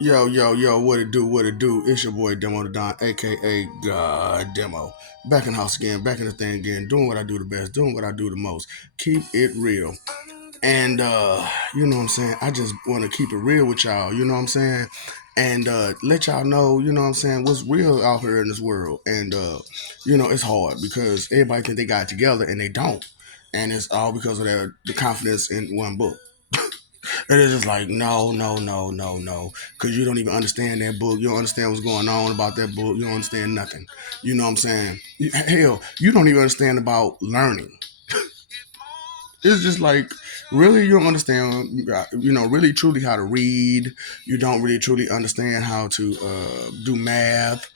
Yo, yo, yo, what it do, what it do? It's your boy Demo the Don, aka God Demo. Back in the house again, back in the thing again, doing what I do the best, doing what I do the most. Keep it real. And you know what I'm saying? I just wanna keep it real with y'all, you know what I'm saying? And let y'all know, you know what I'm saying, what's real out here in this world. And it's hard because everybody think they got it together and they don't. And it's all because of the confidence in one book. And it's just like, no, no, no, no, no. Because you don't even understand that book. You don't understand what's going on about that book. You don't understand nothing. You know what I'm saying? Hell, you don't even understand about learning. It's just like, really, you don't understand, really truly how to read. You don't really truly understand how to do math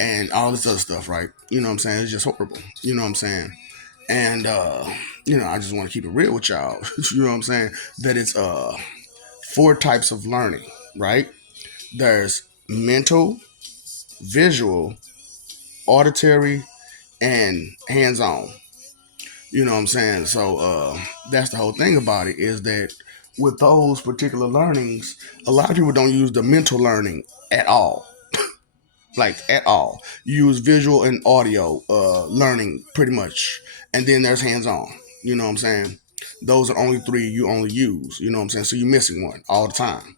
and all this other stuff, right? You know what I'm saying? It's just horrible. You know what I'm saying? And, I just want to keep it real with y'all. You know what I'm saying? That it's four types of learning, right? There's mental, visual, auditory, and hands on. You know what I'm saying? So that's the whole thing about it is that with those particular learnings, a lot of people don't use the mental learning at all. Like at all. You use visual and audio learning pretty much. And then there's hands on. You know what I'm saying? Those are only three you only use. You know what I'm saying? So you're missing one all the time.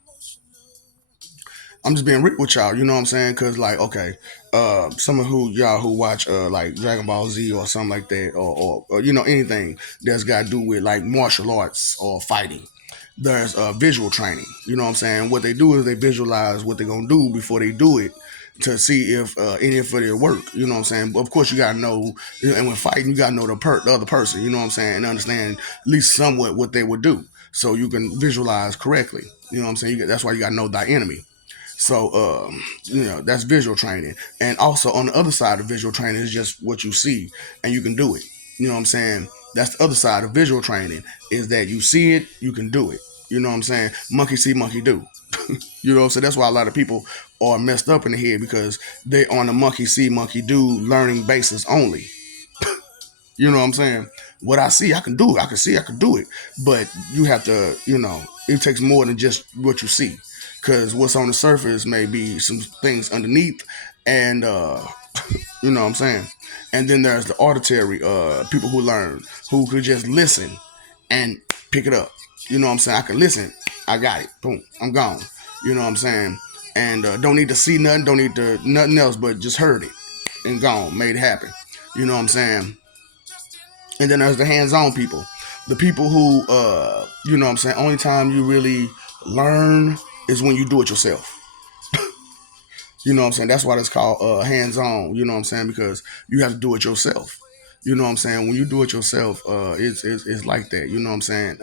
I'm just being real with y'all, you know what I'm saying? Cause like, okay, some of who y'all who watch like Dragon Ball Z or something like that, or anything that's got to do with like martial arts or fighting. There's visual training. You know what I'm saying? What they do is they visualize what they're gonna do before they do it to see if any of it work. You know what I'm saying? But of course, you gotta know, and when fighting, you gotta know the other person. You know what I'm saying? And understand at least somewhat what they would do, so you can visualize correctly. You know what I'm saying? That's why you gotta know thy enemy. So, that's visual training. And also on the other side of visual training is just what you see and you can do it. You know what I'm saying? That's the other side of visual training is that you see it, you can do it. You know what I'm saying? Monkey see, monkey do. You know, so that's why a lot of people are messed up in the head because they on a monkey see, monkey do learning basis only. You know what I'm saying? What I see, I can do. I can see, I can do it. But you have to, it takes more than just what you see. Because what's on the surface may be some things underneath. And, you know what I'm saying? And then there's the auditory people who learn, who could just listen and pick it up. You know what I'm saying? I can listen. I got it. Boom. I'm gone. You know what I'm saying? And don't need to see nothing. Don't need to nothing else, but just heard it and gone. Made it happen. You know what I'm saying? And then there's the hands-on people, the people who, what I'm saying, only time you really learn is when you do it yourself. You know what I'm saying? That's why it's called hands-on. You know what I'm saying? Because you have to do it yourself. You know what I'm saying? When you do it yourself, it's like that. You know what I'm saying?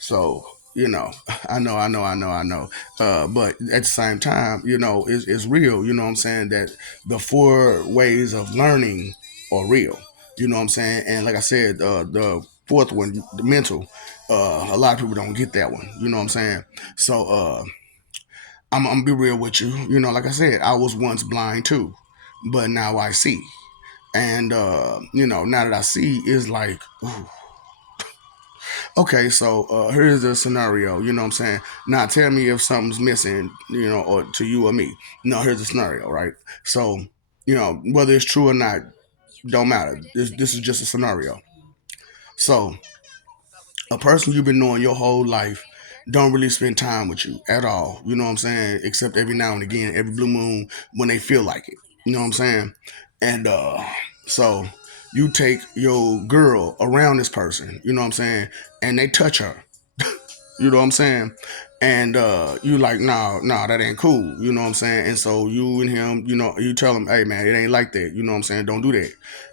So I know. But at the same time, it's real. You know what I'm saying? That the four ways of learning are real. You know what I'm saying? And like I said, the fourth one, the mental, a lot of people don't get that one. You know what I'm saying? So I'm gonna be real with you. You know, like I said, I was once blind too, but now I see. And now that I see, is like, ooh, okay, so here's the scenario. You know what I'm saying? Now tell me if something's missing, or to you or me. No, here's the scenario, right? So, whether it's true or not, don't matter. This is just a scenario. So, a person you've been knowing your whole life don't really spend time with you at all. You know what I'm saying? Except every now and again, every blue moon when they feel like it. You know what I'm saying? And so you take your girl around this person, you know what I'm saying, and they touch her. You know what I'm saying? And you like, nah, that ain't cool. You know what I'm saying? And so you and him, you tell him, hey man, it ain't like that. You know what I'm saying? Don't do that.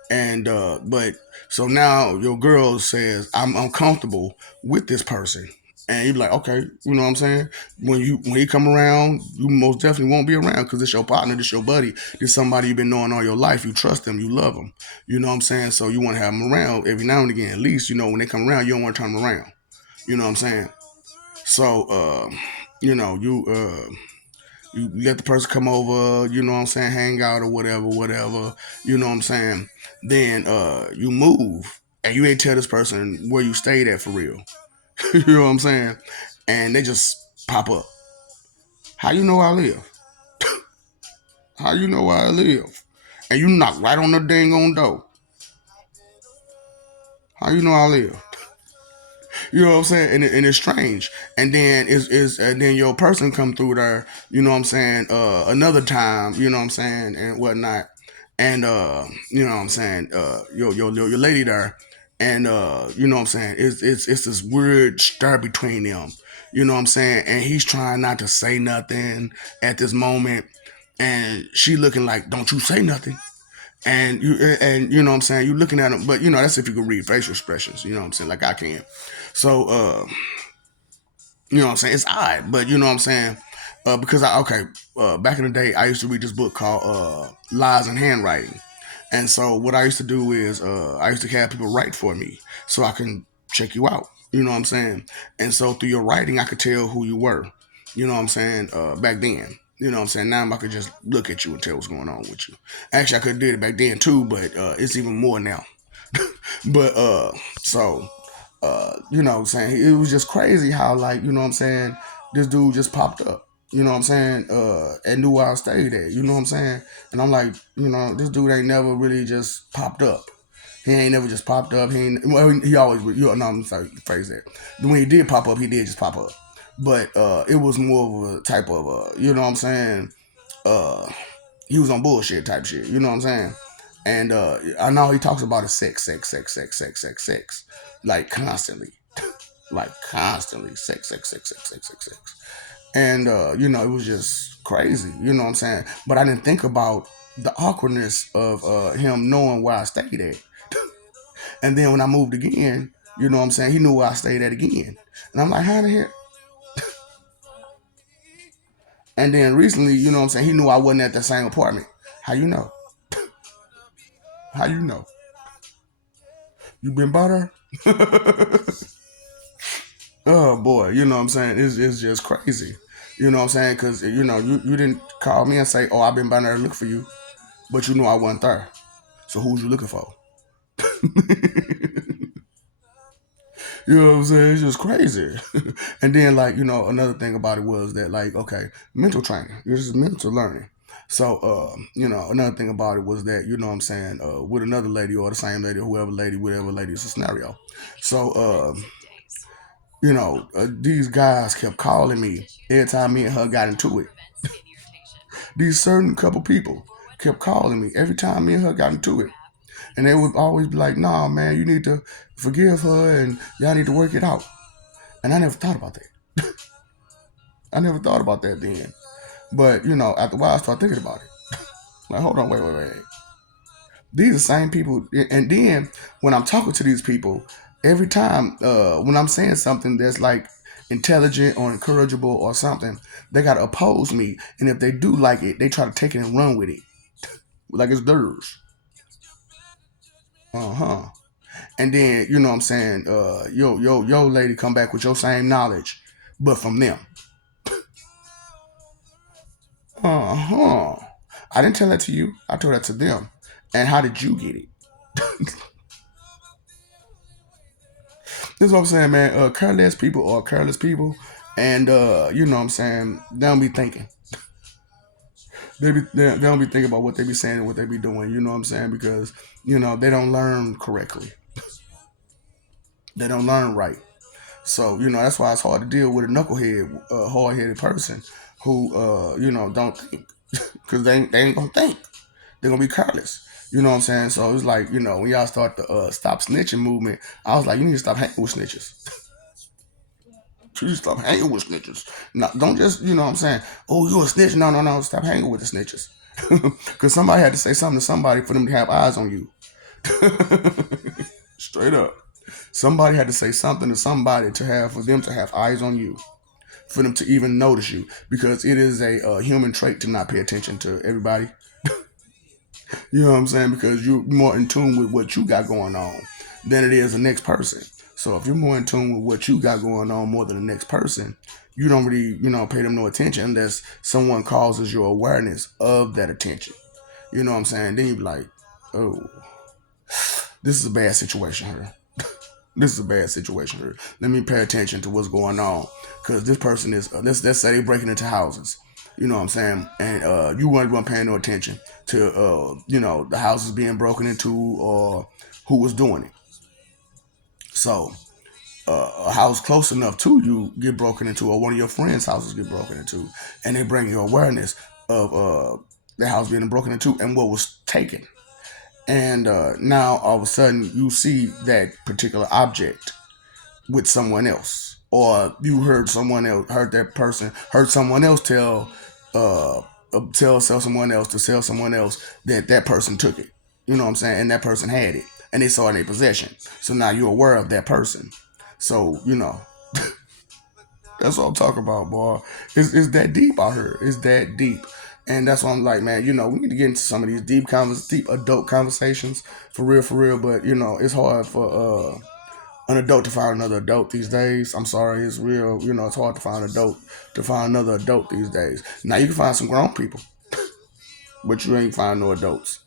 And but so now your girl says, I'm uncomfortable with this person. And you be like, okay, you know what I'm saying? When he come around, you most definitely won't be around because it's your partner, this your buddy, this somebody you've been knowing all your life. You trust them, you love them. You know what I'm saying? So you want to have them around every now and again. At least when they come around, you don't want to turn them around. You know what I'm saying? So, you let the person come over, you know what I'm saying, hang out or whatever, you know what I'm saying. Then you move and you ain't tell this person where you stayed at for real. You know what I'm saying? And they just pop up. How you know I live? How you know where I live? And you knock right on the dang on door. How you know I live? You know what I'm saying? And it's strange. And then and then your person come through there, you know what I'm saying, another time, you know what I'm saying, and whatnot. And you know what I'm saying, your lady there, and you know what I'm saying, it's this weird stir between them. You know what I'm saying? And he's trying not to say nothing at this moment. And she looking like, don't you say nothing. And you know what I'm saying, you looking at him, but you know, that's if you can read facial expressions, you know what I'm saying, like I can. So you know what I'm saying, it's odd, but you know what I'm saying, because back in the day I used to read this book called Lies in Handwriting. And so what I used to do is I used to have people write for me so I can check you out. You know what I'm saying? And so through your writing I could tell who you were. You know what I'm saying? Back then. You know what I'm saying? Now I could just look at you and tell what's going on with you. Actually I could have did it back then too, but it's even more now. But so you know what I'm saying, it was just crazy how, like, you know what I'm saying, this dude just popped up, you know what I'm saying, and knew where I stayed at, you know what I'm saying. And I'm like, you know, this dude ain't never really just popped up. He ain't never just popped up. He ain't, well, he always, you know, I'm sorry to phrase that. When he did pop up, he did just pop up. But it was more of a type of you know what I'm saying, uh he was on bullshit type shit, you know what I'm saying? And I know he talks about a sex, like constantly, like constantly, sex. And you know, it was just crazy, you know what I'm saying? But I didn't think about the awkwardness of him knowing where I stayed at. And then when I moved again, you know what I'm saying, he knew where I stayed at again. And I'm like, how the hell? And then recently, you know what I'm saying, he knew I wasn't at the same apartment. How you know? How you know? You been by her? Oh boy, you know what I'm saying? It's just crazy. You know what I'm saying? Because, you know, you didn't call me and say, oh, I've been by there to look for you, but you knew I wasn't there. So who's you looking for? You know what I'm saying? It's just crazy. And then, like, you know, another thing about it was that, like, okay, mental training. This is mental learning. So, you know, another thing about it was that, you know what I'm saying, with another lady or the same lady or whoever lady, whatever lady, it's a scenario. So, you know, these guys kept calling me every time me and her got into it. These certain couple people kept calling me every time me and her got into it. And they would always be like, nah, man, you need to forgive her and y'all need to work it out. And I never thought about that. I never thought about that then. But, you know, after a while, I started thinking about it. Like, hold on, wait. These are the same people. And then when I'm talking to these people, every time when I'm saying something that's like intelligent or encourageable or something, they got to oppose me. And if they do like it, they try to take it and run with it like it's theirs. Uh huh. And then, you know what I'm saying, yo lady come back with your same knowledge, but from them. Uh huh. I didn't tell that to you. I told that to them. And how did you get it? This is what I'm saying, man. Careless people are careless people, and you know what I'm saying, they don't be thinking. They don't be thinking about what they be saying and what they be doing. You know what I'm saying? Because you know they don't learn correctly. They don't learn right. So you know that's why it's hard to deal with a knucklehead, hard-headed person who you know don't think, because they ain't gonna think. They're gonna be careless. You know what I'm saying? So it's like, you know, when y'all start the stop snitching movement, I was like, you need to stop hanging with snitches. You stop hanging with snitches. No, don't just, you know what I'm saying, oh, you a snitch. No. Stop hanging with the snitches. Because somebody had to say something to somebody for them to have eyes on you. Straight up. Somebody had to say something to somebody to have, for them to have eyes on you. For them to even notice you. Because it is a human trait to not pay attention to everybody. You know what I'm saying? Because you're more in tune with what you got going on than it is the next person. So if you're more in tune with what you got going on more than the next person, you don't really, you know, pay them no attention unless someone causes your awareness of that attention. You know what I'm saying? Then you be like, oh, this is a bad situation here. This is a bad situation here. Let me pay attention to what's going on. Because this person is, let's say they're breaking into houses. You know what I'm saying? And you weren't paying no attention to the houses being broken into or who was doing it. So a house close enough to you get broken into, or one of your friends' houses get broken into, and they bring you awareness of the house being broken into and what was taken. And now all of a sudden you see that particular object with someone else, or you heard someone else, heard someone else uh, tell someone else to tell someone else that that person took it. You know what I'm saying? And that person had it, and they saw it in their possession. So now you're aware of that person. So that's what I'm talking about, boy. It's that deep out here. It's that deep. And that's why I'm like, man, we need to get into some of these deep adult conversations for real, for real. But it's hard for an adult to find another adult these days. I'm sorry, it's real. It's hard to find another adult these days. Now you can find some grown people, but you ain't find no adults.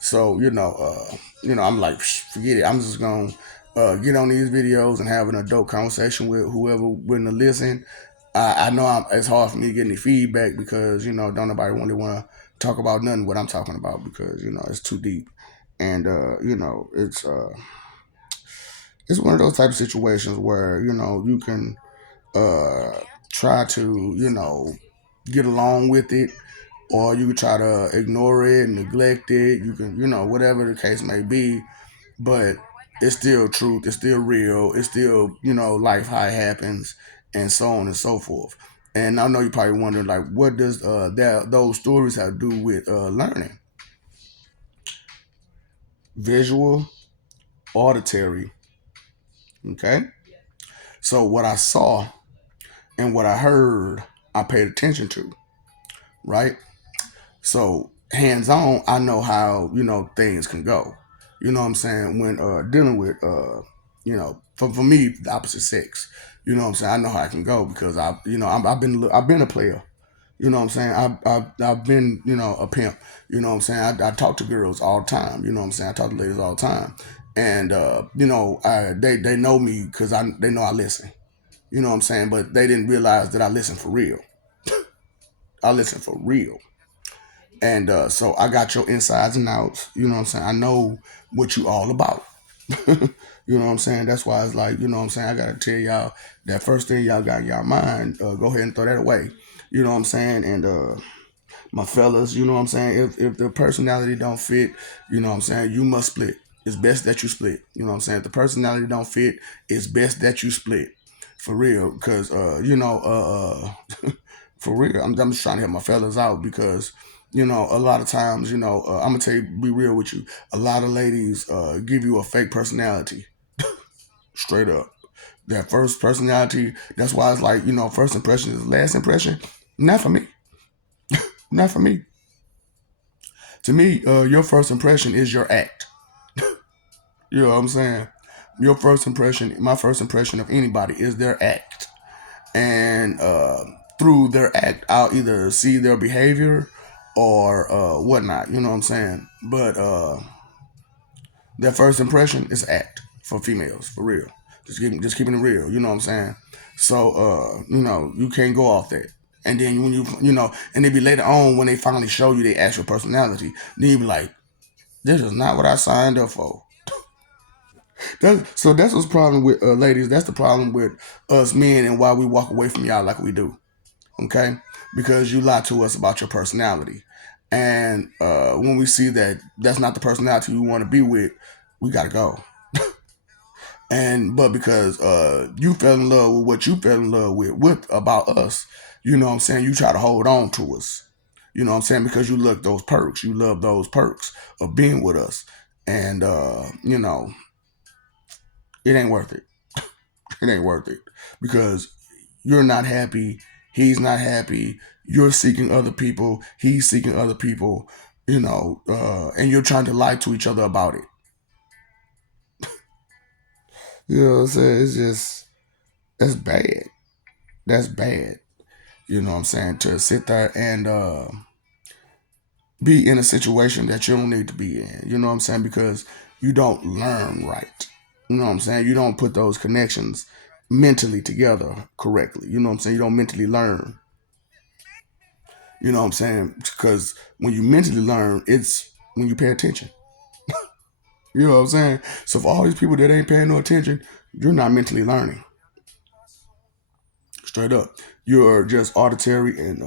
So I'm like, forget it. I'm just gonna get on these videos and have an adult conversation with whoever willing to listen. I know it's hard for me to get any feedback because don't nobody really want to talk about nothing what I'm talking about because it's too deep, and it's one of those type of situations where you can uh, try to get along with it, or you can try to ignore it, neglect it. You can whatever the case may be, but it's still truth. It's still real. It's still life how it happens, and so on and so forth. And I know you're probably wondering like, what does those stories have to do with learning? Visual, auditory. Okay, so what I saw and what I heard, I paid attention to. Right. So hands on, I know how things can go. You know what I'm saying when dealing with for me the opposite sex. You know what I'm saying. I know how I can go because I've been a player. You know what I'm saying. I've been a pimp. You know what I'm saying. I talk to girls all the time. You know what I'm saying. I talk to ladies all the time, and they know me because they know I listen. You know what I'm saying. But they didn't realize that I listen for real. I listen for real. And so I got your insides and outs. You know what I'm saying? I know what you all about. You know what I'm saying? That's why it's like, what I'm saying? I gotta tell y'all that first thing y'all got in y'all mind, go ahead and throw that away. You know what I'm saying? And my fellas, you know what I'm saying? If the personality don't fit, you know what I'm saying, you must split. It's best that you split. You know what I'm saying? If the personality don't fit, it's best that you split. For real. Cause for real. I'm just trying to help my fellas out because a lot of times, I'm gonna tell you, be real with you. A lot of ladies give you a fake personality, straight up. That first personality. That's why it's like first impression is last impression. Not for me. Not for me. To me, your first impression is your act. You know what I'm saying? Your first impression, my first impression of anybody is their act, and through their act, I'll either see their behavior or whatnot. You know what I'm saying? But their first impression is act for females, for real. Just keeping it real. You know what I'm saying? So you can't go off that. And then when and they be later on when they finally show you their actual personality, then you be like, this is not what I signed up for. So that's what's the problem with ladies. That's the problem with us men and why we walk away from y'all like we do. Okay, because you lie to us about your personality, and when we see that that's not the personality we want to be with, we gotta go. And but because you fell in love with what you fell in love with about us, you know what I'm saying. You try to hold on to us. You know what I'm saying because you look those perks. You love those perks of being with us, and it ain't worth it. It ain't worth it because you're not happy. He's not happy. You're seeking other people. He's seeking other people. And you're trying to lie to each other about it. You know what I'm saying? It's just that's bad. That's bad. You know what I'm saying? To sit there and be in a situation that you don't need to be in. You know what I'm saying? Because you don't learn right. You know what I'm saying? You don't put those connections mentally together correctly. You know what I'm saying? You don't mentally learn. You know what I'm saying? Because when you mentally learn, it's when you pay attention. You know what I'm saying? So for all these people that ain't paying no attention, you're not mentally learning. Straight up, you're just auditory and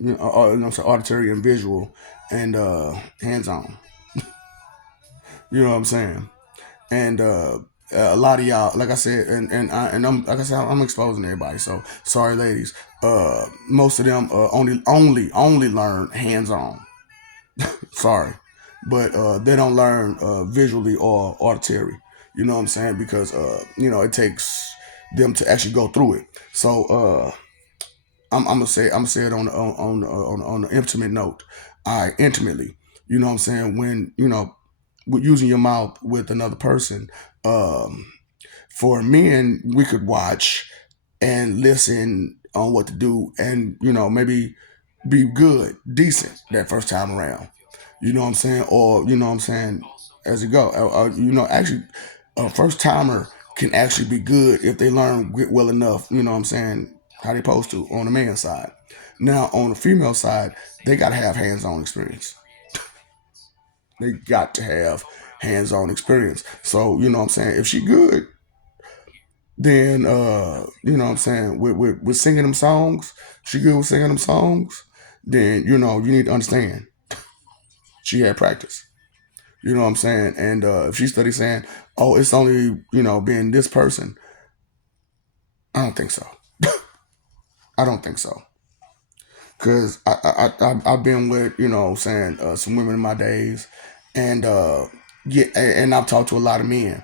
I'm sorry, auditory and visual and hands on. You know what I'm saying? And a lot of y'all, like I said, and I'm like I said, I'm exposing everybody. So sorry, ladies. Most of them only learn hands on. Sorry, but they don't learn visually or auditory. You know what I'm saying? Because it takes them to actually go through it. So I'm gonna say it on an intimate note. I intimately, you know what I'm saying? When with using your mouth with another person, um, for men, we could watch and listen on what to do, and maybe be good, decent that first time around. You know what I'm saying? Or you know what I'm saying? As it go, actually, a first timer can actually be good if they learn well enough. You know what I'm saying? How they supposed to on the man side. Now on the female side, they got to have hands-on experience. They got to have hands-on experience. So you know what I'm saying? If she good, then you know what I'm saying, with singing them songs, she good with singing them songs, then you need to understand she had practice. You know what I'm saying? And if she study saying, "Oh, it's only being this person," I don't think so. I don't think so. Cause I've been with saying some women in my days, and yeah, and I've talked to a lot of men.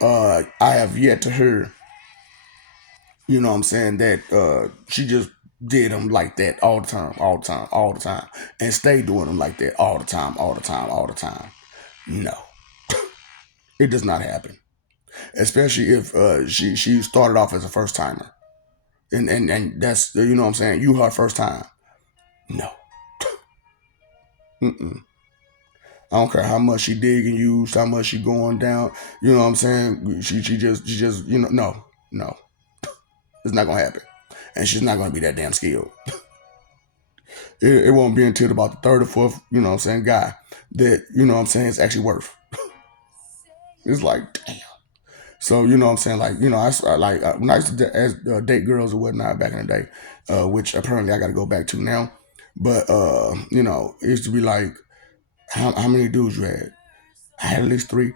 I have yet to hear what I'm saying, that she just did them like that all the time, all the time, all the time, and stay doing them like that all the time, all the time, all the time. No, it does not happen. Especially if she started off as a first timer, and that's what I'm saying. You her first time. No, mm-mm. I don't care how much she digging you, how much she going down. You know what I'm saying? She just no, no, it's not gonna happen, and she's not gonna be that damn skilled. It won't be until about the third or fourth, guy that, it's actually worth. It's like, damn. So, you know what I'm saying? Like, when I used to date girls or whatnot back in the day, which apparently I got to go back to now. But, it used to be like, how many dudes you had? I had at least three.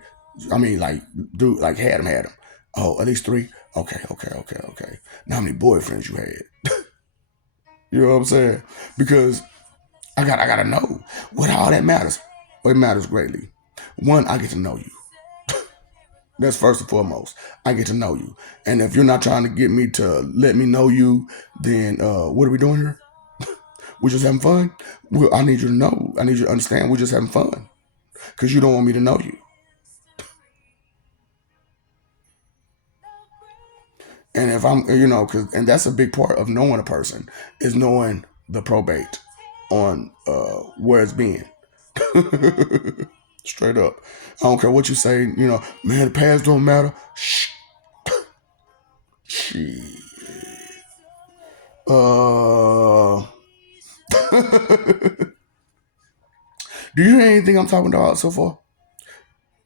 I mean, like, dude, like, had them. Oh, at least three? Okay, okay, okay, okay. Now, how many boyfriends you had? You know what I'm saying? Because I gotta know what all that matters. Well, it matters greatly. One, I get to know you. That's first and foremost. I get to know you. And if you're not trying to get me to let me know you, then what are we doing here? We're just having fun. Well, I need you to know. I need you to understand. We're just having fun because you don't want me to know you. And if I'm, and that's a big part of knowing a person is knowing the probate on where it's been. Straight up. I don't care what you say, man, the past don't matter. Shh. Shit. Uh, do you hear anything I'm talking about so far?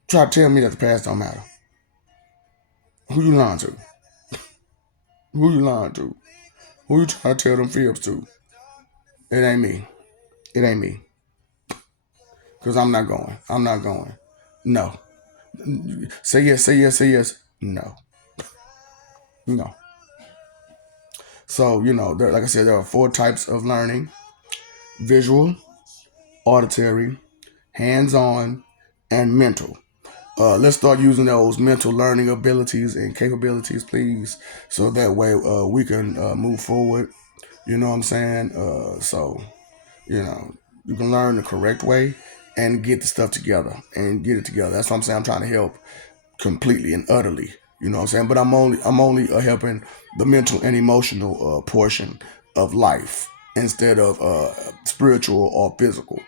Try to tell me that the past don't matter. Who you lying to? Who you lying to? Who you trying to tell them fibs to? It ain't me. It ain't me. Because I'm not going. I'm not going. No. Say yes, say yes, say yes. No. No. So, like I said, there are four types of learning: visual, auditory, hands on, and mental. Let's start using those mental learning abilities and capabilities, please, so that way we can move forward. You know what I'm saying? So, you know, you can learn the correct way and get the stuff together and get it together. That's what I'm saying. I'm trying to help completely and utterly. You know what I'm saying? But I'm only helping the mental and emotional portion of life instead of spiritual or physical.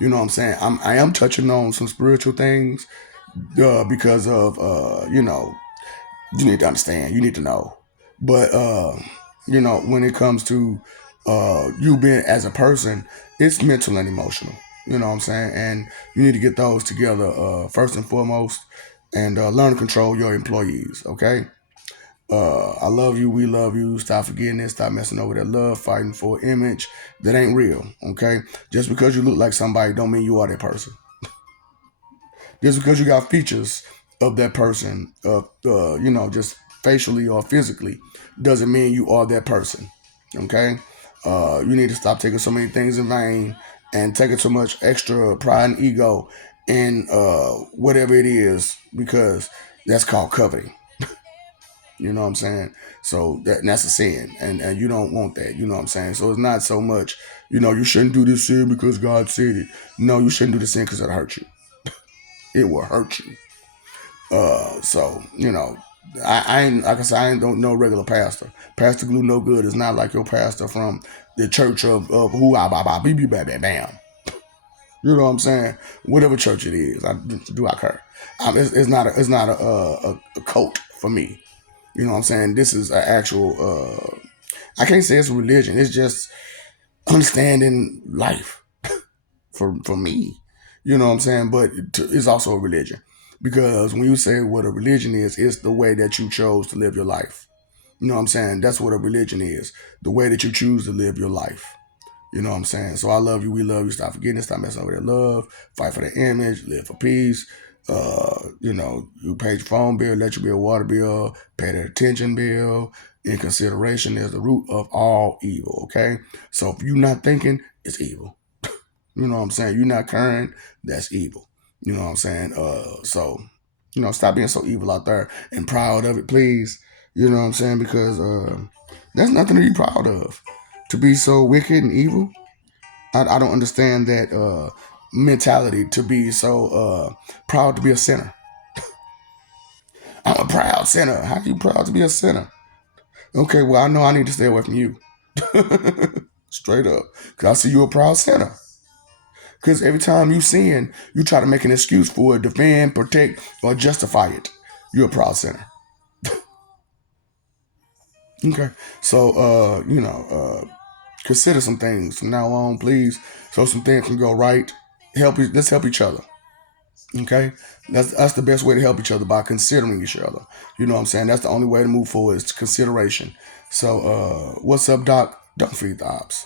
You know what I'm saying? I am touching on some spiritual things because of you need to understand, you need to know. But when it comes to you being as a person, it's mental and emotional. You know what I'm saying? And you need to get those together first and foremost, and learn to control your employees. Okay. I love you. We love you. Stop forgetting this. Stop messing over that love, fighting for an image that ain't real. Okay. Just because you look like somebody don't mean you are that person. Just because you got features of that person, just facially or physically, doesn't mean you are that person. Okay, you need to stop taking so many things in vain and taking so much extra pride and ego in whatever it is, because that's called coveting. You know what I'm saying? So that's a sin, and you don't want that. You know what I'm saying? So it's not so much, you shouldn't do this sin because God said it. No, you shouldn't do the sin because it'll hurt you. It will hurt you. So I ain't, like I said, I ain't don't no regular pastor. Pastor Glue No Good is not like your pastor from the church of who I ba ba beep bam bam bam. You know what I'm saying? Whatever church it is, I care. It's not a cult for me. You know what I'm saying? This is an actual. I can't say it's a religion. It's just understanding life for me. You know what I'm saying? But it's also a religion, because when you say what a religion is, it's the way that you chose to live your life. You know what I'm saying? That's what a religion is. The way that you choose to live your life. You know what I'm saying? So I love you. We love you. Stop forgetting. Stop messing over that love. Fight for the image. Live for peace. You pay your phone bill, electric bill, water bill, pay the attention bill. In consideration is the root of all evil. Okay? So if you're not thinking, it's evil. You know what I'm saying? You're not caring, that's evil. You know what I'm saying? Stop being so evil out there and proud of it, please. You know what I'm saying? Because there's nothing to be proud of. To be so wicked and evil, I don't understand that mentality to be so proud to be a sinner. I'm a proud sinner. How are you proud to be a sinner? Okay, well, I know I need to stay away from you. Straight up. Because I see you a proud sinner. Because every time you sin, you try to make an excuse for it, defend, protect, or justify it. You're a proud sinner. Okay. So, consider some things from now on, please. So some things can go right. Let's help each other. Okay. That's the best way to help each other, by considering each other. You know what I'm saying? That's the only way to move forward is consideration. So, what's up, Doc? Don't feed the ops.